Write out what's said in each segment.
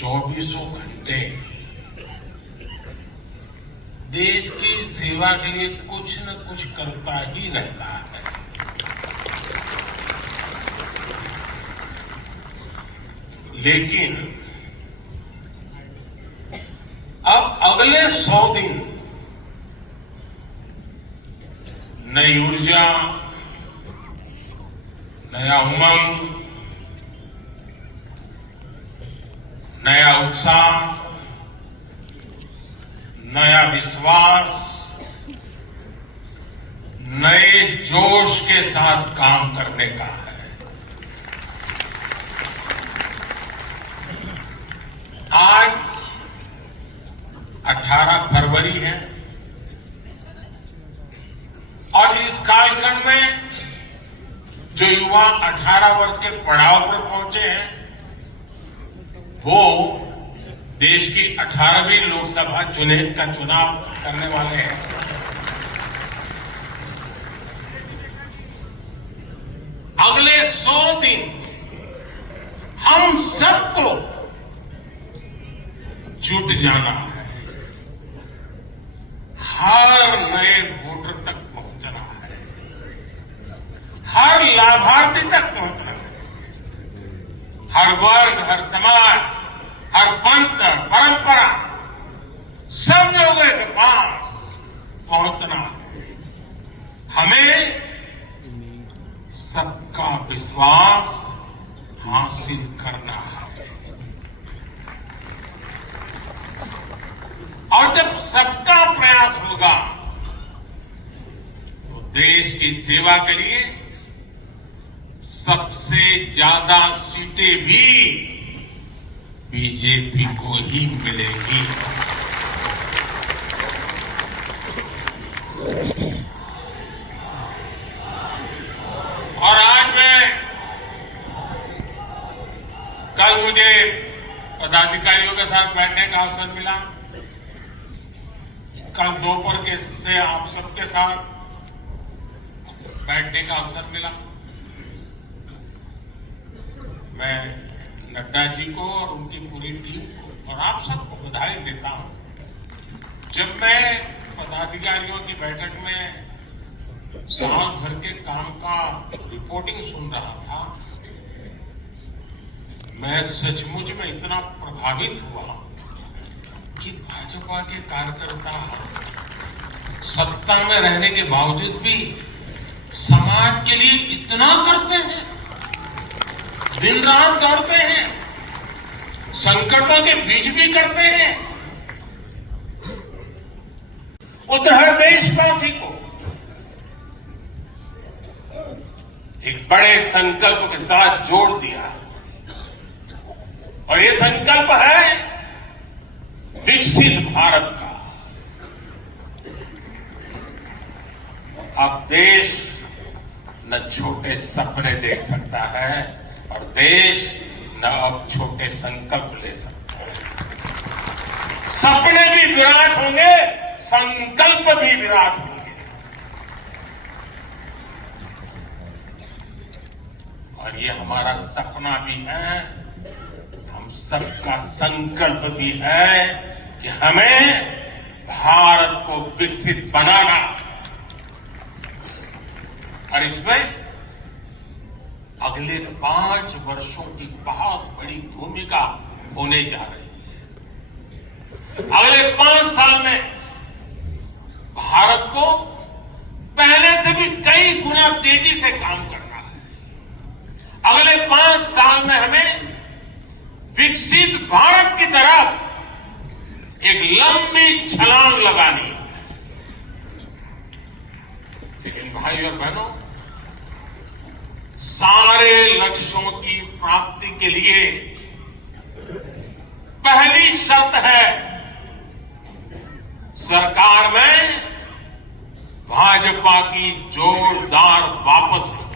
24 घंटे देश की सेवा के लिए कुछ न कुछ करता ही रहता है। लेकिन अब अगले 100 दिन नई ऊर्जा, नया उमंग, नया उत्साह, नया विश्वास, नए जोश के साथ काम करने का है। आज 18 फरवरी है और इस कालखंड में जो युवा 18 वर्ष के पड़ाव पर पहुंचे हैं, वो देश की 18वीं लोकसभा का चुनाव करने वाले हैं। अगले 100 दिन हम सबको जुट जाना है, हर नए वोटर तक पहुंचना है, हर लाभार्थी तक पहुंचना है, हर वर्ग, हर समाज, हर पंथ, परंपरा, सब लोगों के पास पहुंचना है। हमें सबका विश्वास हासिल करना है और जब सबका प्रयास होगा तो देश की सेवा के लिए सबसे ज्यादा सीटें भी बीजेपी को ही मिलेगी। और आज कल मुझे पदाधिकारियों के साथ बैठने का अवसर मिला। कल दोपहर से आप सबके साथ बैठने का अवसर मिला। मैं नड्डा जी को और उनकी पूरी टीम को और आप सबको बधाई देता हूं। जब मैं पदाधिकारियों की बैठक में साल भर के काम का रिपोर्टिंग सुन रहा था, मैं सचमुच में इतना प्रभावित हुआ कि भाजपा के कार्यकर्ता सत्ता में रहने के बावजूद भी समाज के लिए इतना करते हैं, दिन रात दौड़ते हैं, संकटों के बीच भी करते हैं। उधर हर देशवासी को एक बड़े संकल्प के साथ जोड़ दिया और ये संकल्प है विकसित भारत का। अब देश न छोटे सपने देख सकता है और देश न अब छोटे संकल्प ले सकता है। सपने भी विराट होंगे, संकल्प भी विराट होंगे। और ये हमारा सपना भी है, हम सबका संकल्प भी है कि हमें भारत को विकसित बनाना। और इसमें अगले 5 वर्षों की बहुत बड़ी भूमिका होने जा रही है। अगले 5 साल में भारत को पहले से भी कई गुना तेजी से काम करना है। अगले 5 साल में हमें विकसित भारत की तरफ एक लंबी छलांग लगानी है। लेकिन भाई और बहनों, सारे लक्ष्यों की प्राप्ति के लिए पहली शर्त है सरकार में भाजपा की जोरदार वापसी।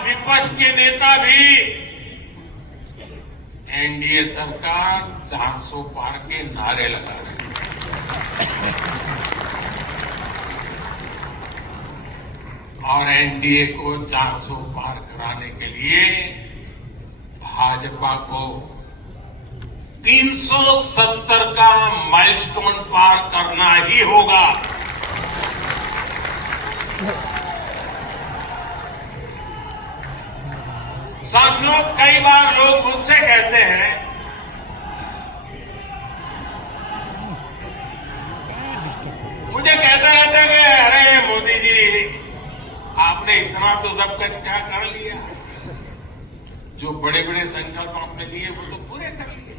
विपक्ष के नेता भी एनडीए सरकार 400 पार के नारे लगा रही है। और एनडीए को 400 पार कराने के लिए भाजपा को 370 का माइलस्टोन पार करना ही होगा। साथियों, कई बार लोग मुझसे कहते हैं मुझे कहते रहते हैं कि अरे मोदी जी, आपने इतना तो सब कुछ क्या कर लिया, जो बड़े बड़े संकल्प आपने लिए वो तो पूरे कर लिए,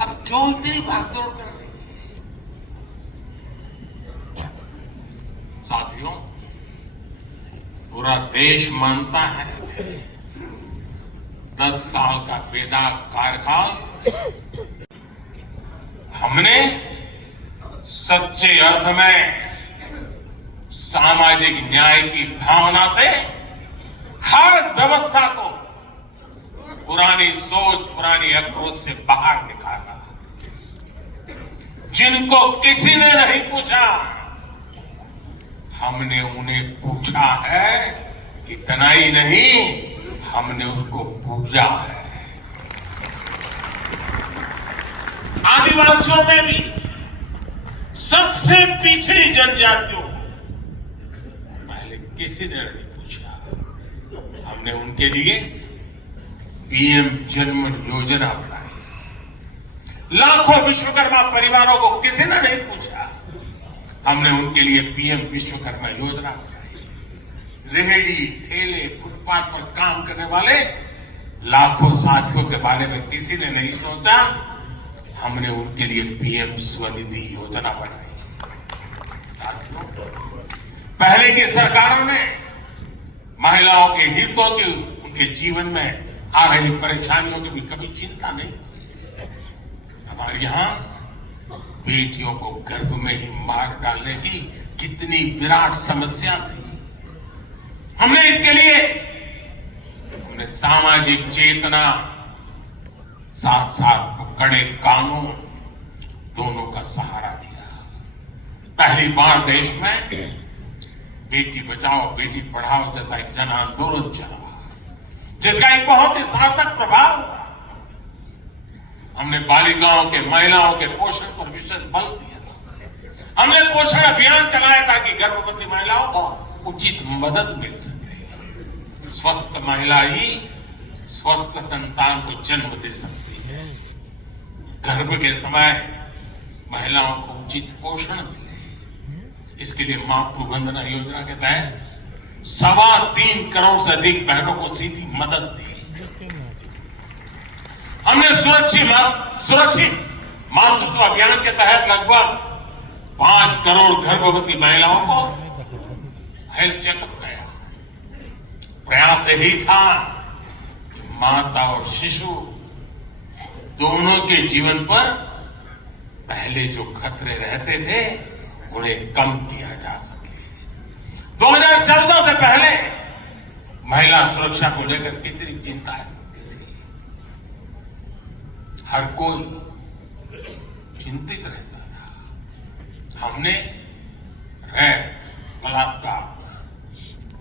अब क्यों इतनी भागदौड़ कर रहे हैं? साथियों, पूरा देश मानता है 10 साल का बेदाग कार्यकाल हमने सच्चे अर्थ में सामाजिक न्याय की भावना से हर व्यवस्था को पुरानी सोच, पुरानी अप्रोच से बाहर निकाला। जिनको किसी ने नहीं पूछा, हमने उन्हें पूछा है। इतना ही नहीं, हमने उसको पूजा है। आदिवासियों में भी सबसे पिछड़ी जनजातियों को पहले किसी ने नहीं पूछा। हमने उनके लिए पीएम जनमन योजना बनाई। लाखों विश्वकर्मा परिवारों को किसी ने नहीं पूछा, हमने उनके लिए पीएम विश्वकर्मा योजना बनाई। रेहड़ी, ठेले, फुटपाथ पर काम करने वाले लाखों साथियों के बारे में किसी ने नहीं सोचा, हमने उनके लिए पीएम स्वनिधि योजना बनाई। पहले की सरकारों ने महिलाओं के हितों की, उनके जीवन में आ रही परेशानियों की भी कभी चिंता नहीं। हमारे यहां बेटियों को गर्भ में ही मार डालने की कितनी विराट समस्या थी। हमने इसके लिए सामाजिक चेतना, साथ साथ कड़े कानून दोनों का सहारा दिया। पहली बार देश में बेटी बचाओ बेटी पढ़ाओ जैसा एक जन आंदोलन चला, जिसका एक बहुत ही सार्थक प्रभाव हुआ। हमने बालिकाओं के, महिलाओं के पोषण पर विशेष बल दिया। हमने पोषण अभियान चलाया ताकि गर्भवती महिलाओं को उचित मदद मिल सके। स्वस्थ महिला ही स्वस्थ संतान को जन्म दे सकती है। गर्भ के समय महिलाओं को उचित पोषण मिले, इसके लिए मातृ वंदना योजना के तहत 3.25 करोड़ से अधिक बहनों को सीधी मदद दी। हमने सुरक्षित मातृत्व अभियान के तहत लगभग 5 करोड़ गर्भवती महिलाओं को हेल्थ चेकअप किया। प्रयास यही था कि माता और शिशु दोनों के जीवन पर पहले जो खतरे रहते थे उन्हें कम किया जा सके। 2014 से पहले महिला सुरक्षा को लेकर कितनी चिंताएं होती थी। हर कोई चिंतित रहता था। हमने रैप, बलात्कार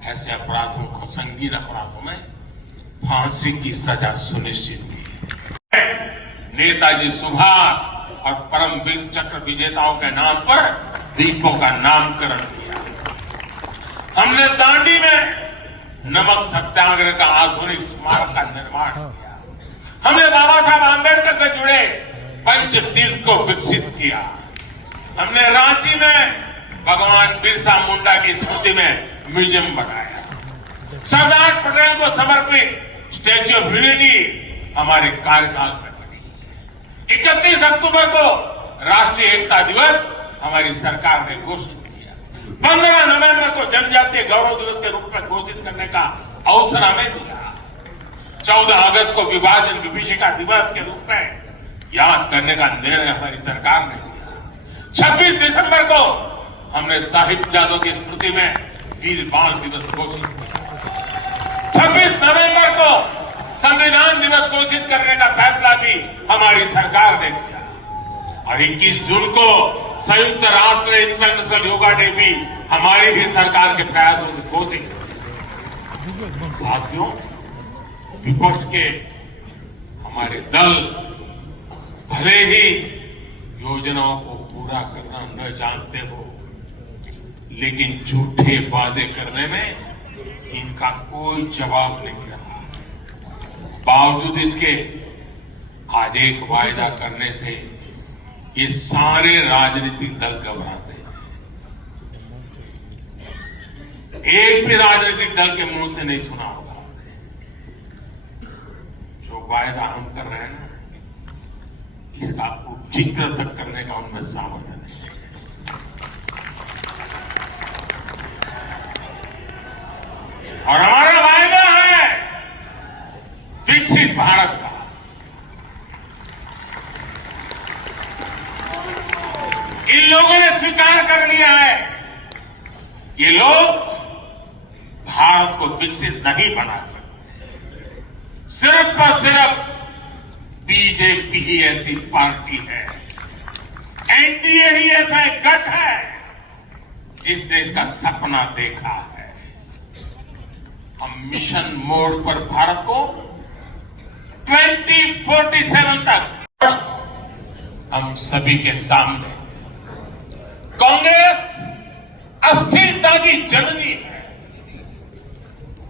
ऐसे अपराधों को, संगीन अपराधों में फांसी की सजा सुनिश्चित की। नेताजी सुभाष और परमवीर चक्र विजेताओं के नाम पर द्वीपों का नामकरण किया। हमने दांडी में नमक सत्याग्रह का आधुनिक स्मारक का निर्माण किया। हमने बाबा साहब आंबेडकर से जुड़े पंच तीर्थ को विकसित किया। हमने रांची में भगवान बिरसा मुंडा की स्मृति में म्यूजियम बनाया। सरदार पटेल को समर्पित स्टैच्यू ऑफ यूनिटी हमारे कार्यकाल में बनी। 31 अक्टूबर को राष्ट्रीय एकता दिवस हमारी सरकार ने घोषित किया। 15 नवंबर को जनजातीय गौरव दिवस के रूप में घोषित करने का अवसर हमें मिला। 14 अगस्त को विभाजन विभीषिका दिवस के रूप में याद करने का निर्णय हमारी सरकार ने लिया। 26 दिसंबर को हमने साहिबजादों की स्मृति में वीर बाल दिवस घोषित किया। 26 नवंबर को संविधान दिवस भारत घोषित करने का फैसला भी हमारी सरकार ने किया और 21 जून को संयुक्त राष्ट्र इंटरनेशनल योगा डे भी हमारी ही सरकार के प्रयासों से घोषित। साथियों, विपक्ष के हमारे दल भले ही योजनाओं को पूरा करना न जानते हो, लेकिन झूठे वादे करने में इनका कोई जवाब नहीं रहा। बावजूद इसके आज एक वायदा करने से ये सारे राजनीतिक दल घबराते हैं। एक भी राजनीतिक दल के मुंह से नहीं सुना होगा जो वायदा हम कर रहे हैं ना, इसका जिक्र तक करने का उनमें सामर्थ्य नहीं है। और हमारा वायदा है विकसित भारत का। इन लोगों ने स्वीकार कर लिया है ये लोग भारत को विकसित नहीं बना सकते। सिर्फ और सिर्फ बीजेपी ही ऐसी पार्टी है, एनडीए ही ऐसा एक गठ है जिसने इसका सपना देखा है। हम मिशन मोड पर भारत को 2047 तक हम सभी के सामने कांग्रेस अस्थिरता की जननी है,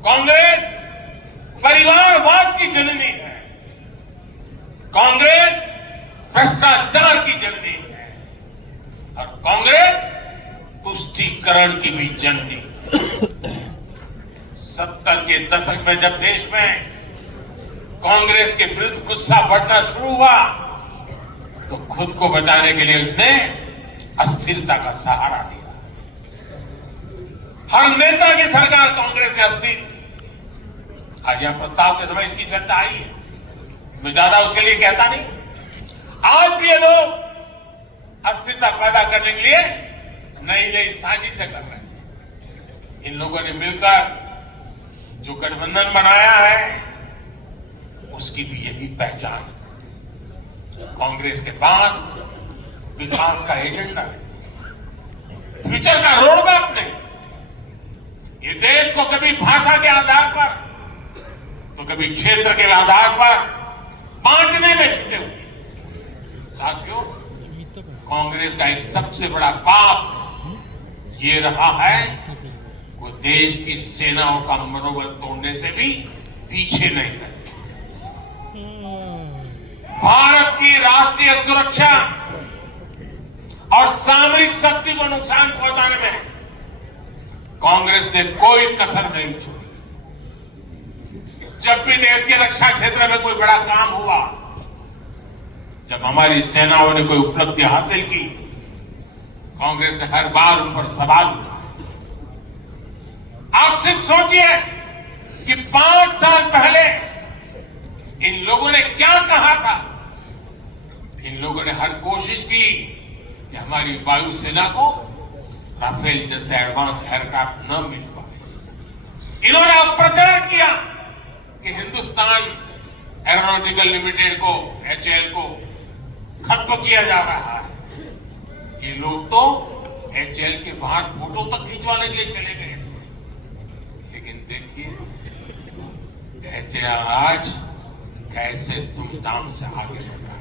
कांग्रेस परिवारवाद की जननी है, कांग्रेस भ्रष्टाचार की जननी है और कांग्रेस तुष्टीकरण की भी जननी। 70 के दशक में जब देश में कांग्रेस के विरुद्ध गुस्सा बढ़ना शुरू हुआ तो खुद को बचाने के लिए उसने अस्थिरता का सहारा लिया। हर नेता की सरकार कांग्रेस ने अस्थिर। आज यह प्रस्ताव के समय इसकी चर्चा आई है, मैं ज्यादा उसके लिए कहता नहीं। आज भी ये लोग अस्थिरता पैदा करने के लिए नई नई साजिशें कर रहे हैं। इन लोगों ने मिलकर जो गठबंधन बनाया है उसकी भी यही पहचान है। कांग्रेस के पास विकास का एजेंडा नहीं, फ्यूचर का रोड मैप नहीं। ये देश को कभी भाषा के आधार पर तो कभी क्षेत्र के आधार पर बांटने में जुटे हुए। साथियों, कांग्रेस का एक सबसे बड़ा पाप ये रहा है वो देश की सेनाओं का मनोबल तोड़ने से भी पीछे नहीं रहे। भारत की राष्ट्रीय सुरक्षा और सामरिक शक्ति को नुकसान पहुंचाने में कांग्रेस ने कोई कसर नहीं छोड़ी। जब भी देश के रक्षा क्षेत्र में कोई बड़ा काम हुआ, जब हमारी सेनाओं ने कोई उपलब्धि हासिल की, कांग्रेस ने हर बार उन पर सवाल उठाए। आप सिर्फ सोचिए कि 5 साल पहले इन लोगों ने क्या कहा था। इन लोगों ने हर कोशिश की कि हमारी वायुसेना को राफेल जैसे एडवांस एयरक्राफ्ट न मिल पाए। इन्होंने अप्रचार किया कि हिंदुस्तान एरोनॉटिकल लिमिटेड को, एचएएल को खत्म किया जा रहा है। ये लोग तो एचएएल के बाहर फोटो तक खिंचवाने के लिए चले गए। लेकिन देखिए एचएएल आज कैसे धूमधाम से आगे बढ़ रहा है।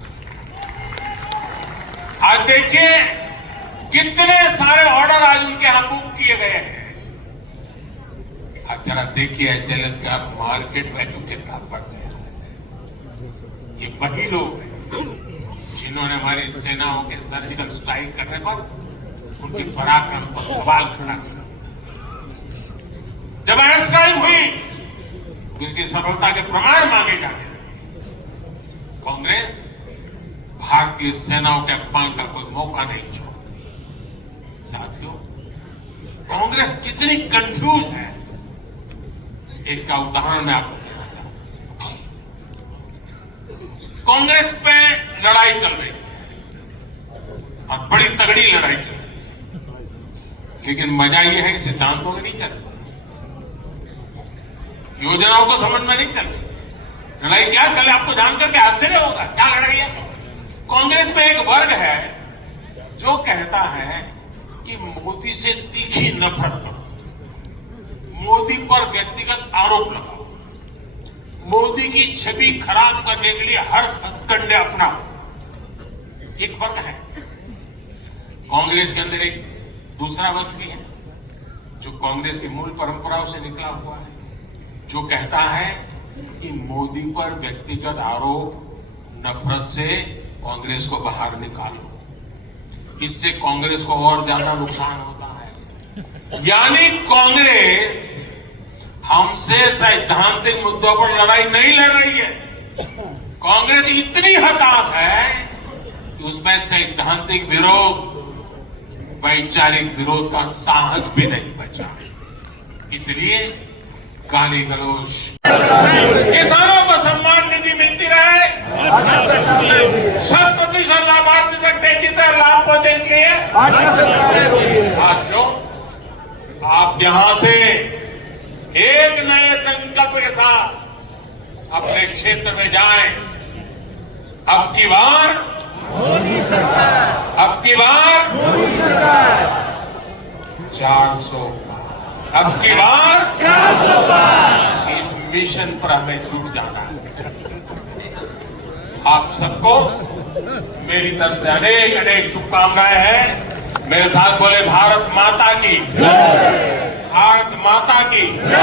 आज देखिए कितने सारे ऑर्डर आज उनके यहां बुक किए गए हैं। आज जरा देखिए एचएएल का मार्केट वैल्यू कितना बढ़ गया है। ये वही लोग हैं जिन्होंने हमारी सेनाओं के सर्जिकल स्ट्राइक करने पर उनके पराक्रम पर सवाल खड़ा किया। जब एयर स्ट्राइक हुई, उनकी सफलता के प्रमाण मांगे जाने लगे। कांग्रेस भारतीय सेनाओं के अपमान का कोई मौका नहीं छोड़ती। साथियों, कांग्रेस कितनी कंफ्यूज है इसका उदाहरण मैं आपको देना चाहता हूं। कांग्रेस पे लड़ाई चल रही है और बड़ी तगड़ी लड़ाई चल रही है, लेकिन मजा यह है कि सिद्धांतों में नहीं चल रही, योजनाओं को समझ में नहीं चल रही। लड़ाई क्या? कल आपको जानकर के आश्चर्य होगा क्या लड़ाई है। कांग्रेस में एक वर्ग है जो कहता है कि मोदी से तीखी नफरत करो, मोदी पर व्यक्तिगत आरोप लगाओ, मोदी की छवि खराब करने के लिए हर हथकंडे अपनाओ। एक वर्ग है। कांग्रेस के अंदर एक दूसरा वर्ग भी है जो कांग्रेस की मूल परंपराओं से निकला हुआ है, जो कहता है कि मोदी पर व्यक्तिगत आरोप, नफरत से कांग्रेस को बाहर निकालो, इससे कांग्रेस को और ज्यादा नुकसान होता है। यानी कांग्रेस हमसे सैद्धांतिक मुद्दों पर लड़ाई नहीं लड़ रही है। कांग्रेस इतनी हताश है कि उसमें सैद्धांतिक विरोध, वैचारिक विरोध का साहस भी नहीं बचा। इसलिए गाली गलौज। किसानों को सम्मान निधि मिलती रहे, 100% लाभार्थी तक तेजी से लाभ पहुंचे के लिए साथियों, आप यहां से एक नए संकल्प के साथ अपने क्षेत्र में जाएं। अब की बार मोदी सरकार, अब की बार मोदी सरकार, 400, अब की बार 400 पार। इस मिशन पर हमें जुट जाना है। आप सबको मेरी तरफ से अनेक अनेक शुभकामनाएं हैं। मेरे साथ बोले भारत माता की, भारत माता की।